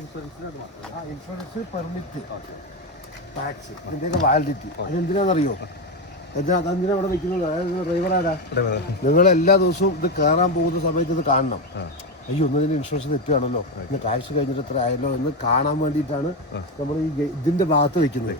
Insurance, permit, tax, ഇതിൻ്റെയൊക്കെ validity. അതെന്തിനാണെന്നറിയോ? അതെന്തിനാ അവിടെ വെക്കുന്നത്? ഡ്രൈവറാരാ? നിങ്ങൾ എല്ലാ ദിവസവും ഇത് കയറാൻ പോകുന്ന സമയത്ത് ഇത് കാണണം. അയ്യോ ഒന്നതിന് ഇൻഷുറൻസ് തെറ്റുകയാണല്ലോ, ഇന്ന് ടാക്സ് കഴിഞ്ഞിട്ട് എത്ര ആയല്ലോ എന്ന് കാണാൻ വേണ്ടിയിട്ടാണ് നമ്മൾ ഈ ഇതിൻ്റെ ഭാഗത്ത് വെക്കുന്നത്.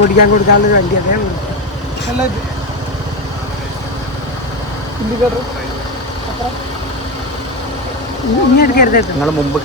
ഓടിക്കാൻ കൊടുക്കാനുള്ള വണ്ടിയൊക്കെ ഇനി എടുക്കരുത്. നിങ്ങൾ മുമ്പ്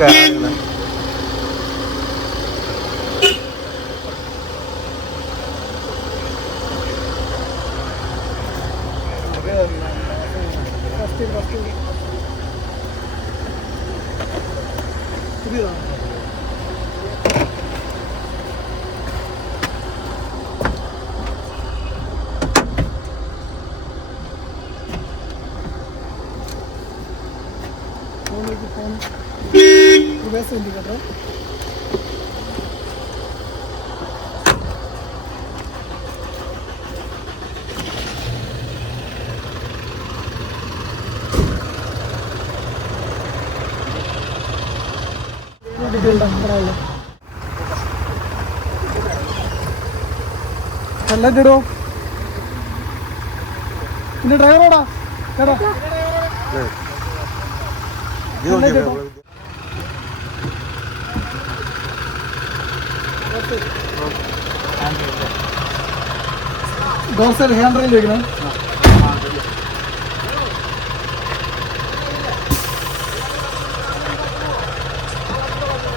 ഇൻഡിക്കേറ്റർ ഇടോ. പിന്നെ ഡ്രൈവറോടാ ചേട്ടാ ഡോർസൽ ഹാൻഡ് റെയിൽ വെക്കണം.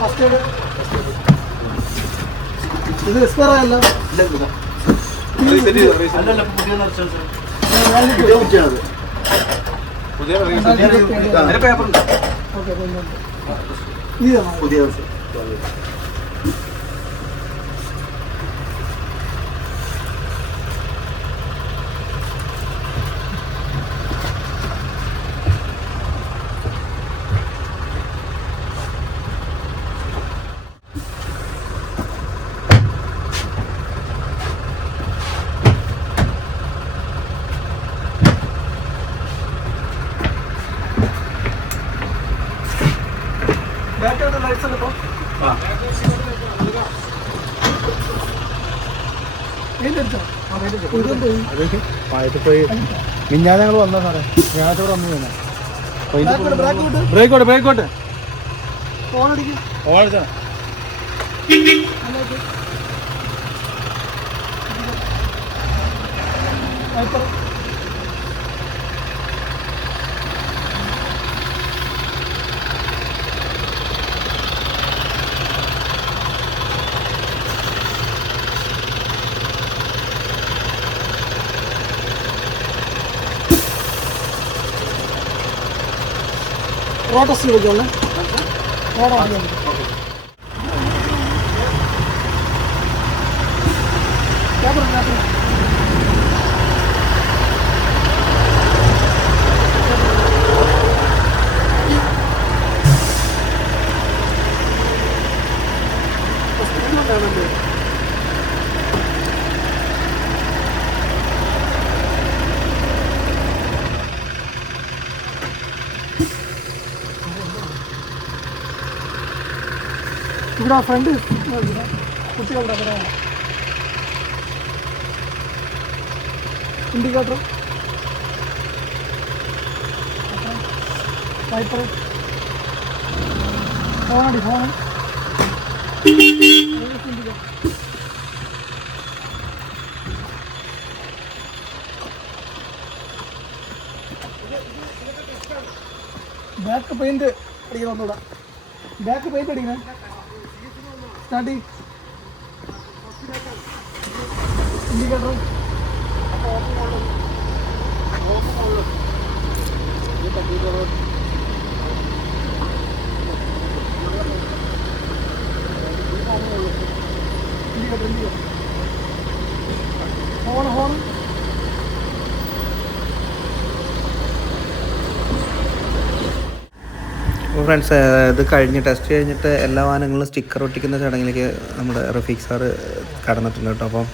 ഫസ്റ്റ് എയ്ഡ് ഇത് എക്സ്പയർ ആയല്ല. പുതിയ മിഞ്ഞാ ഞങ്ങൾ വന്ന സാറേ, ഞാനവിടെ വന്നു തന്നെ. ബ്രേക്കോട്ട് ബ്രേക്കോട്ട് ഓടിച്ചാ റോട്ടസ് വെച്ചോളെ. ഇവിടെ ഫ്രണ്ട് കുട്ടികളുടെ ഇൻഡിക്കേറ്റർ വൈപ്പർ ഫോണടി ഫോൺ ബാക്ക് പെയിന്റ് അടിക്കണം. ഒന്നുകൂടെ ബാക്ക് പെയിന്റ് അടിക്കണം. സ്റ്റാർട്ട് ഇൻഡിക്കേറ്റർ ഹോൺ ഹോൺ അപ്പോൾ ഫ്രണ്ട്സ്, ഇത് ടെസ്റ്റ് കഴിഞ്ഞിട്ട് എല്ലാ വാഹനങ്ങളും സ്റ്റിക്കർ ഒട്ടിക്കുന്ന ചടങ്ങിലേക്ക് നമ്മുടെ റഫീഖ് സാറ് കടന്നിട്ടുണ്ട് കേട്ടോ. അപ്പം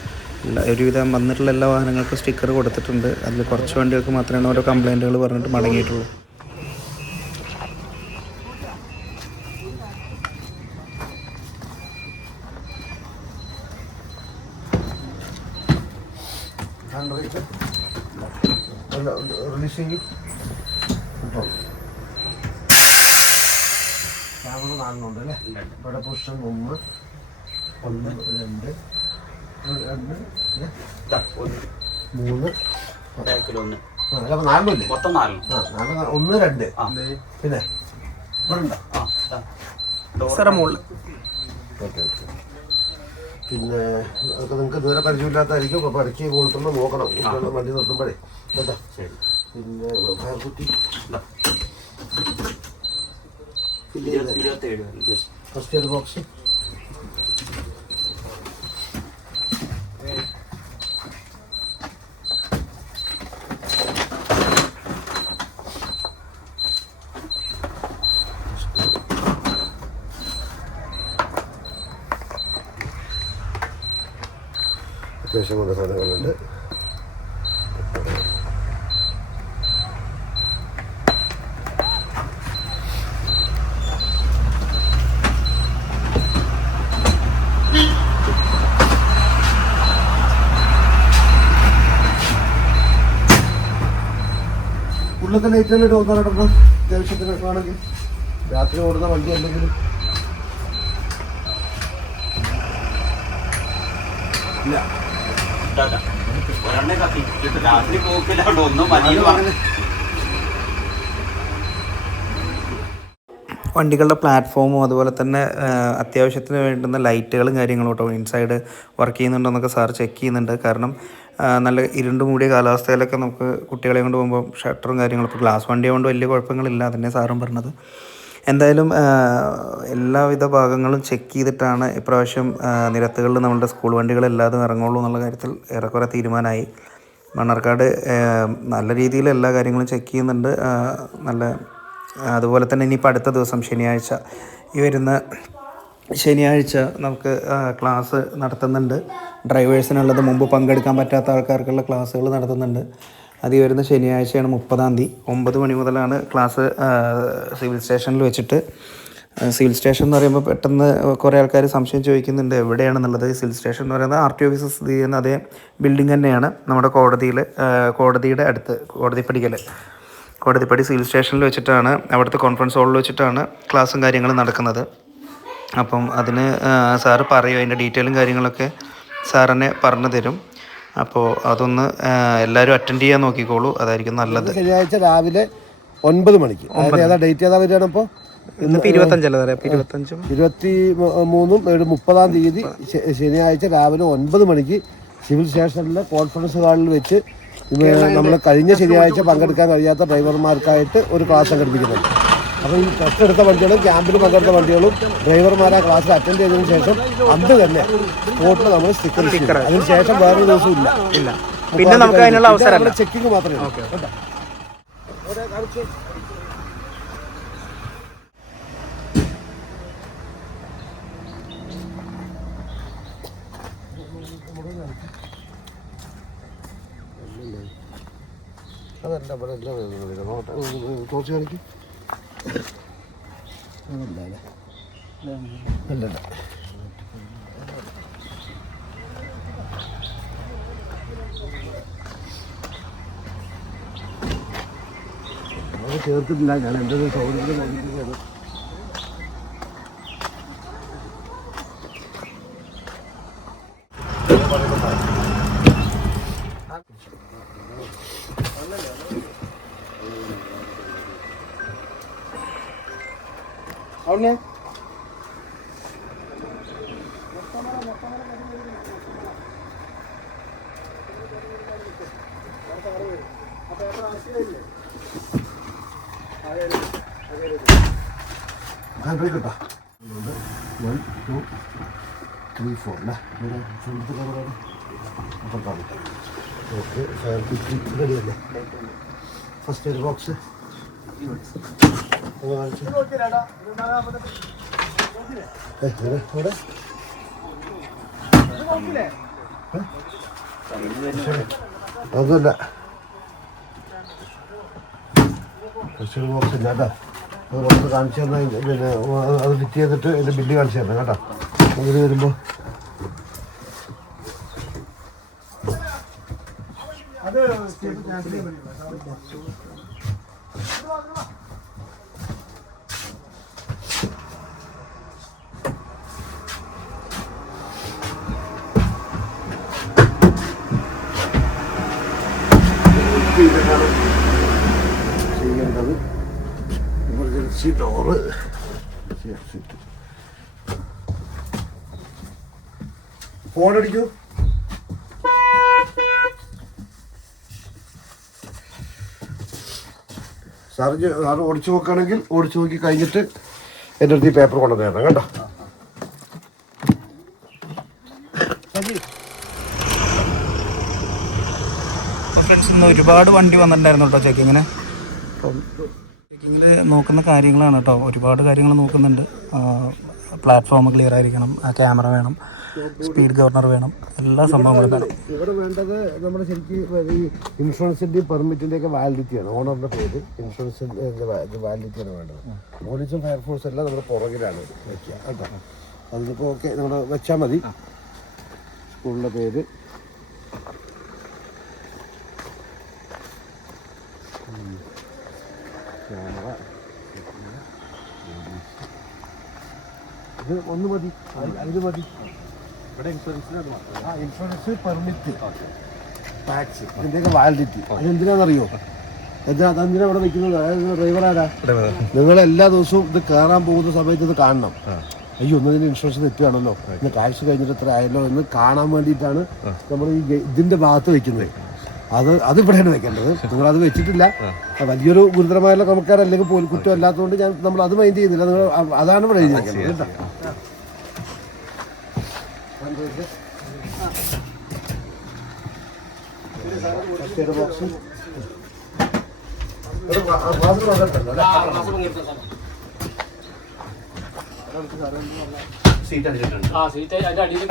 ഒരുവിധം വന്നിട്ടുള്ള എല്ലാ വാഹനങ്ങൾക്കും സ്റ്റിക്കർ കൊടുത്തിട്ടുണ്ട്. അതിൽ കുറച്ച് വണ്ടികൾക്ക് മാത്രമാണ് ഓരോ കംപ്ലയിൻറ്റുകൾ പറഞ്ഞിട്ട് മടങ്ങിയിട്ടുള്ളൂ. റിലീസിങ് ക്യാമറ 4 ഉണ്ട് അല്ലേ? ഇവിടെ പൊസിഷൻ 1 2 2 3 അല്ല 4 ഇല്ലേ? മൊത്തം 4 1 2 പിന്നെ ഓക്കെ. പിന്നെ അതൊക്കെ നിങ്ങൾക്ക് ദൂരെ പരിചയമില്ലാത്തായിരിക്കും. അപ്പോൾ പഠിച്ച് കൊടുത്തുമ്പോൾ നോക്കണം കുട്ടികളുടെ വണ്ടി നിർത്തുമ്പോഴേ കേട്ടോ. പിന്നെ ഫയർ കുറ്റി ഫസ്റ്റ് എയ്ഡ് ബോക്സ് അത്യാവശ്യം കൊണ്ട് സാധനങ്ങളുണ്ട്. ഉള്ളത്തെ ലൈറ്റുകൾ നോക്കാനായിട്ടപ്പോൾ അത്യാവശ്യത്തിന് ആണെങ്കിൽ രാത്രി ഓടുന്ന വണ്ടി എന്തെങ്കിലും ഇല്ല. വണ്ടികളുടെ പ്ലാറ്റ്ഫോമും അതുപോലെ തന്നെ അത്യാവശ്യത്തിന് വേണ്ടുന്ന ലൈറ്റുകളും കാര്യങ്ങളും കേട്ടോ ഇൻസൈഡ് വർക്ക് ചെയ്യുന്നുണ്ടോയെന്നൊക്കെ സാർ ചെക്ക് ചെയ്യുന്നുണ്ട്. കാരണം നല്ല ഇരുണ്ട് മൂടിയ കാലാവസ്ഥയിലൊക്കെ നമുക്ക് കുട്ടികളെ കൊണ്ട് പോകുമ്പോൾ ഷട്ടറും കാര്യങ്ങളും ഇപ്പോൾ ഗ്ലാസ് വണ്ടി കൊണ്ട് വലിയ കുഴപ്പങ്ങളില്ല, അതന്നെ സാറും പറഞ്ഞത്. എന്തായാലും എല്ലാവിധ ഭാഗങ്ങളും ചെക്ക് ചെയ്തിട്ടാണ് ഇപ്രാവശ്യം നിരത്തുകളിൽ നമ്മളുടെ സ്കൂൾ വണ്ടികളെല്ലാതും ഇറങ്ങുള്ളൂ എന്നുള്ള കാര്യത്തിൽ ഏറെക്കുറെ തീരുമാനമായി. മണ്ണാർക്കാട് നല്ല രീതിയിൽ എല്ലാ കാര്യങ്ങളും ചെക്ക് ചെയ്യുന്നുണ്ട്. അതുപോലെ തന്നെ ഇനിയിപ്പോൾ അടുത്ത ദിവസം ശനിയാഴ്ച വരുന്ന ശനിയാഴ്ച നമുക്ക് ക്ലാസ് നടത്തുന്നുണ്ട്. ഡ്രൈവേഴ്സിനുള്ളത് മുമ്പ് പങ്കെടുക്കാൻ പറ്റാത്ത ആൾക്കാർക്കുള്ള ക്ലാസ്സുകൾ നടത്തുന്നുണ്ട്. അത് വരുന്ന ശനിയാഴ്ചയാണ് 30-ാം തീയതി 9 മണി മുതലാണ് ക്ലാസ് സിവിൽ സ്റ്റേഷനിൽ വെച്ചിട്ട്. സിവിൽ സ്റ്റേഷൻ എന്ന് പറയുമ്പോൾ പെട്ടെന്ന് കുറേ ആൾക്കാർ സംശയം ചോദിക്കുന്നുണ്ട് എവിടെയാണെന്നുള്ളത്. സിവിൽ സ്റ്റേഷൻ എന്ന് പറയുന്നത് RTO ഓഫീസ് സ്ഥിതി ചെയ്യുന്ന അതേ ബിൽഡിംഗ് തന്നെയാണ്. നമ്മുടെ കോടതിയുടെ അടുത്ത് കോടതിപ്പടി സിവിൽ സ്റ്റേഷനിൽ വെച്ചിട്ടാണ്, അവിടുത്തെ കോൺഫറൻസ് ഹാളിൽ വെച്ചിട്ടാണ് ക്ലാസ്സും കാര്യങ്ങളും നടക്കുന്നത്. അപ്പം അതിന് സാറ് പറയും, അതിൻ്റെ ഡീറ്റെയിലും കാര്യങ്ങളൊക്കെ സാറിനെ പറഞ്ഞു തരും. അപ്പോൾ അതൊന്ന് എല്ലാവരും അറ്റൻഡ് ചെയ്യാൻ നോക്കിക്കോളൂ, അതായിരിക്കും നല്ലത്. ശനിയാഴ്ച രാവിലെ 9 മണിക്ക്. ഏതാ ഡേറ്റ് ഏതാ വരികയാണ്? ഇപ്പോൾ ഇന്നിപ്പോൾ 25 23 30-ാം തീയതി ശനിയാഴ്ച രാവിലെ 9 മണിക്ക് സിവിൽ സ്റ്റേഷനിലെ കോൺഫറൻസ് ഹാളിൽ വെച്ച് നമ്മൾ കഴിഞ്ഞ ശനിയാഴ്ച പങ്കെടുക്കാൻ കഴിയാത്ത ഡ്രൈവർമാർക്കായിട്ട് ഒരു ക്ലാസ് സംഘടിപ്പിക്കുന്നുണ്ട്. അപ്പോൾ ഈ ടെസ്റ്റ് എടുത്ത വണ്ടികളും ക്യാമ്പിൽ പങ്കെടുത്ത വണ്ടികളും ഡ്രൈവർമാരെ ക്ലാസ്സിൽ അറ്റൻഡ് ചെയ്തതിനു ശേഷം അന്ന് തന്നെ സ്പോട്ടിൽ നമ്മൾ സ്റ്റിക്കർ ചെയ്യും. അതിന് ശേഷം വേറൊരു ദിവസം ഇല്ല. പിന്നെ നമുക്ക് അതിനുള്ള അവസരം ചെക്കിങ് മാത്രമേ ഉള്ളൂ. അതല്ല ഇവിടെ എല്ലാം കുറച്ച് കളിക്കും. അല്ലല്ല അത് ചേർത്തിട്ടില്ല. ഞാൻ എൻ്റെ സൗകര്യത്തിൽ നോക്കിയിട്ടാണ്. అవునే കേട്ടോ 1 2 3 4 അല്ലേ? ഫ്രണ്ട് കവറാണ്. അപ്പം കാണിക്കാം. ഓക്കെ, ഫയർ കുറ്റി റെഡിയല്ലേ? ഫസ്റ്റ് എയ്ഡ് ബോക്സ് അതല്ല ബോക്സ് ഇല്ല കേട്ടോ. അത് പുറത്ത് കാണിച്ചു തന്നാൽ പിന്നെ അത് ഫിറ്റ് ചെയ്തിട്ട് എൻ്റെ ബില്ല് കാണിച്ചു തരണം കേട്ടോ. അതിൽ വരുമ്പോൾ ചെയ്യേണ്ടത് എമർജൻസി ഡോറ് ഫോൺ അടിക്കൂ. സാറ് ഓടിച്ചു നോക്കുകയാണെങ്കിൽ ഓടിച്ചു നോക്കി കഴിഞ്ഞിട്ട് എൻ്റെ അടുത്ത് ഈ പേപ്പർ കൊണ്ടുവന്ന് തരണം കേട്ടോ. ഫ്രണ്ട്സ് ഇന്ന് ഒരുപാട് വണ്ടി വന്നിട്ടുണ്ടായിരുന്നു കേട്ടോ ചെക്കിങ്ങിന്. ചെക്കിങ്ങിൽ നോക്കുന്ന കാര്യങ്ങളാണ് കേട്ടോ, ഒരുപാട് കാര്യങ്ങൾ നോക്കുന്നുണ്ട്. പ്ലാറ്റ്ഫോം ക്ലിയർ ആയിരിക്കണം, ക്യാമറ വേണം, സ്പീഡ് ഗവർണർ വേണം, എല്ലാ സംഭവങ്ങളും വേണം. ഇവിടെ വേണ്ടത് നമ്മുടെ ശരിക്കും ഈ ഇൻഷുറൻസിൻ്റെയും പെർമിറ്റിൻ്റെയൊക്കെ വാലിഡിറ്റിയാണ്. ഓണറിൻ്റെ പേര് ഇൻഷുറൻസിൻ്റെ വാലിഡിറ്റിയാണ് വേണ്ടത്. പോലീസും ഫയർഫോഴ്സും എല്ലാം നമ്മുടെ പുറകിലാണ് വയ്ക്കുക കേട്ടോ. അതിപ്പോൾ ഓക്കെ നമ്മൾ വെച്ചാൽ മതി. സ്കൂളിൻ്റെ പേര്, ക്യാമറ, ഇത് ഒന്ന് മതി, ഇത് മതി. ഇൻഷുറൻസ്, പെർമിറ്റ്, ടാക്സ്, ഇതിൻ്റെയൊക്കെ വാലിഡിറ്റി. അതെന്തിനാണെന്നറിയോ? അതെന്തിനാ ഇവിടെ വെക്കുന്നത്? അതായത് ഡ്രൈവറാരാ? നിങ്ങൾ എല്ലാ ദിവസവും ഇത് കയറാൻ പോകുന്ന സമയത്ത് ഇത് കാണണം. അയ്യോ ഒന്നതിന് ഇൻഷുറൻസ് തെറ്റുകയാണല്ലോ, ഇന്ന് കാഴ്ച കഴിഞ്ഞിട്ട് എത്ര ആയല്ലോ എന്ന് കാണാൻ വേണ്ടിയിട്ടാണ് നമ്മൾ ഈ ഇതിൻ്റെ ഭാഗത്ത് വെക്കുന്നത്. അത് ഇവിടെയാണ് വെക്കേണ്ടത്. നിങ്ങളത് വെച്ചിട്ടില്ല. വലിയൊരു ഗുരുതരമായ ക്രമക്കാരല്ലെങ്കിൽ പോലും കുറ്റം അല്ലാത്തതുകൊണ്ട് നമ്മൾ അത് മൈൻഡ് ചെയ്യുന്നില്ല. നിങ്ങൾ അതാണ് ഇവിടെ എഴുതി വെക്കേണ്ടത് കേട്ടോ. ബോക്സ് സീറ്റ് അതിന്റെ അടിയിൽ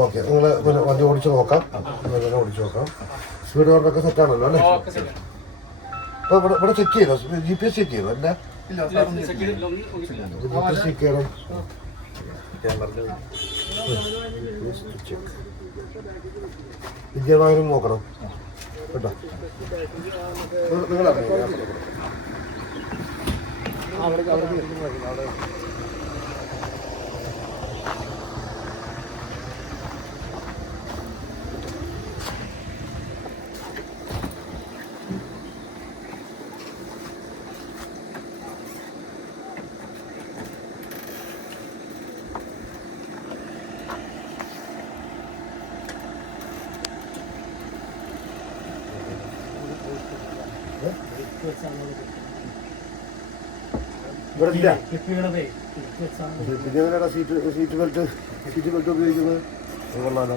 ഓക്കെ, നിങ്ങൾ പിന്നെ വണ്ടി ഓടിച്ച് നോക്കാം. ഓടിച്ച് നോക്കാം. സ്പീഡ് ഗവർണറൊക്കെ സെറ്റാണല്ലോ അല്ലേ? അപ്പോൾ ഇവിടെ ചെക്ക് ചെയ്തോ? GPS ചെക്ക് ചെയ്തോ? അല്ല GPS ചെക്ക് ചെയ്യണം. വിജയവാഹനം നോക്കണം കേട്ടോ. നിങ്ങളറിയാം ഇവിടെ ഇല്ല. പിന്നെ സീറ്റ് ബെൽറ്റ് ഉപയോഗിക്കുന്നത് കൊള്ളാലോ.